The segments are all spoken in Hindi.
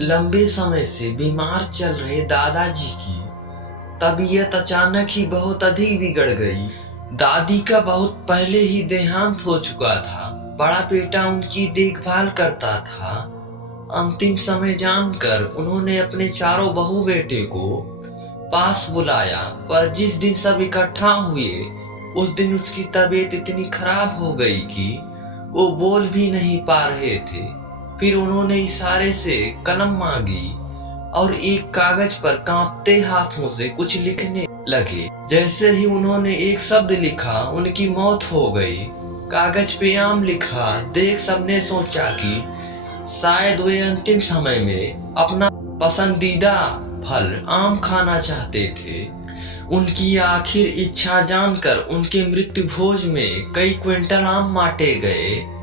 लंबे समय से बीमार चल रहे दादाजी की तबीयत अचानक ही बहुत अधिक बिगड़ गई। दादी का बहुत पहले ही देहांत हो चुका था। बड़ा बेटा उनकी देखभाल करता था। अंतिम समय जानकर उन्होंने अपने चारों बहू बेटे को पास बुलाया, पर जिस दिन सब इकट्ठा हुए उस दिन उसकी तबीयत इतनी खराब हो गई कि वो बोल भी नहीं पा रहे थे। फिर उन्होंने इशारे से कलम मांगी और एक कागज पर कांपते हाथों से कुछ लिखने लगे। जैसे ही उन्होंने एक शब्द लिखा, उनकी मौत हो गई। कागज पे आम लिखा देख सबने सोचा कि शायद वे अंतिम समय में अपना पसंदीदा फल आम खाना चाहते थे। उनकी आखिर इच्छा जानकर उनके मृत्यु भोज में कई क्विंटल आम बांटे गए।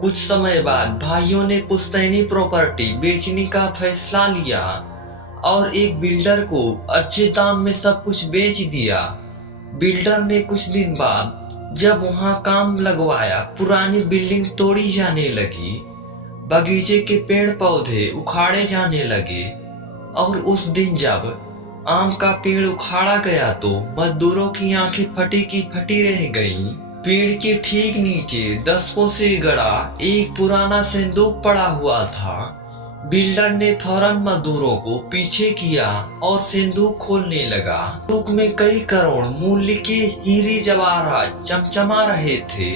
कुछ समय बाद भाइयों ने पुश्तैनी प्रॉपर्टी बेचने का फैसला लिया और एक बिल्डर को अच्छे दाम में सब कुछ बेच दिया। बिल्डर ने कुछ दिन बाद जब वहां काम लगवाया, पुरानी बिल्डिंग तोड़ी जाने लगी, बगीचे के पेड़ पौधे उखाड़े जाने लगे और उस दिन जब आम का पेड़ उखाड़ा गया तो मजदूरों की आंखें फटी की फटी रह गईं। पेड़ के ठीक नीचे दशकों से गड़ा एक पुराना संदूक पड़ा हुआ था। बिल्डर ने फौरन मजदूरों को पीछे किया और संदूक खोलने लगा। संदूक में कई करोड़ मूल्य के हीरे जवाहरात चमचमा रहे थे।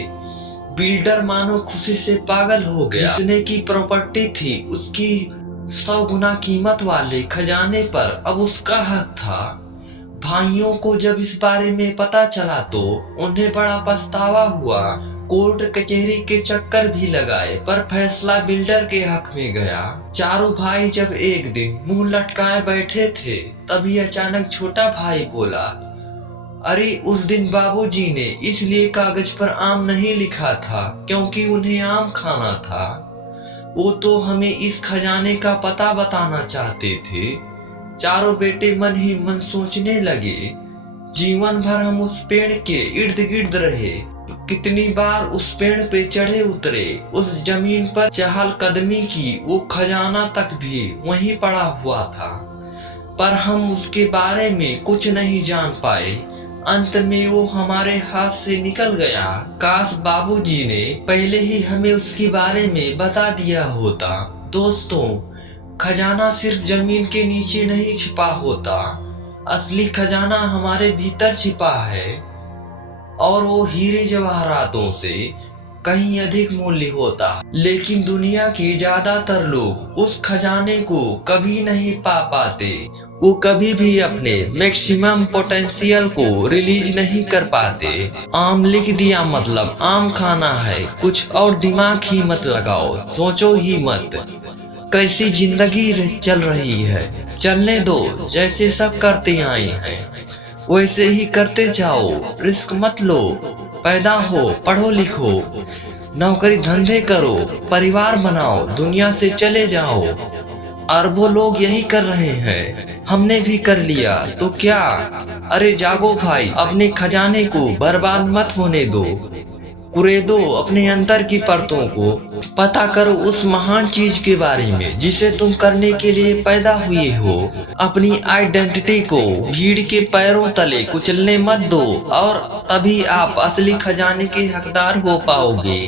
बिल्डर मानो खुशी से पागल हो गया। जिसने की प्रॉपर्टी थी उसकी 100 गुना कीमत वाले खजाने पर अब उसका हक था। भाइयों को जब इस बारे में पता चला तो उन्हें बड़ा पछतावा हुआ। कोर्ट कचहरी के चक्कर भी लगाए पर फैसला बिल्डर के हक में गया। चारों भाई जब एक दिन मुंह लटकाए बैठे थे तभी अचानक छोटा भाई बोला, अरे उस दिन बाबूजी ने इसलिए कागज पर आम नहीं लिखा था क्योंकि उन्हें आम खाना था। वो तो हमें इस खजाने का पता बताना चाहते थे। चारों बेटे मन ही मन सोचने लगे। जीवन भर हम उस पेड़ के इर्द गिर्द रहे, कितनी बार उस पेड़ पे चढ़े उतरे, उस जमीन पर चहल कदमी की, वो खजाना तक भी वहीं पड़ा हुआ था, पर हम उसके बारे में कुछ नहीं जान पाए। अंत में वो हमारे हाथ से निकल गया। काश बाबूजी ने पहले ही हमें उसके बारे में बता दिया होता। दोस्तों, खजाना सिर्फ जमीन के नीचे नहीं छिपा होता, असली खजाना हमारे भीतर छिपा है और वो हीरे जवाहरातों से कहीं अधिक मूल्य होता। लेकिन दुनिया के ज्यादातर लोग उस खजाने को कभी नहीं पा पाते। वो कभी भी अपने मैक्सिमम पोटेंशियल को रिलीज नहीं कर पाते। आम लिख दिया मतलब आम खाना है, कुछ और दिमाग ही मत लगाओ, सोचो ही मत। कैसी जिंदगी चल रही है, चलने दो। जैसे सब करते आए हैं वैसे ही करते जाओ। रिस्क मत लो, पैदा हो, पढ़ो लिखो, नौकरी धंधे करो, परिवार बनाओ, दुनिया से चले जाओ। अरबों लोग यही कर रहे हैं, हमने भी कर लिया तो क्या। अरे जागो भाई, अपने खजाने को बर्बाद मत होने दो। कुरेदो अपने अंदर की परतों को, पता करो उस महान चीज के बारे में जिसे तुम करने के लिए पैदा हुए हो। अपनी आइडेंटिटी को भीड़ के पैरों तले कुचलने मत दो और तभी आप असली खजाने के हकदार हो पाओगे।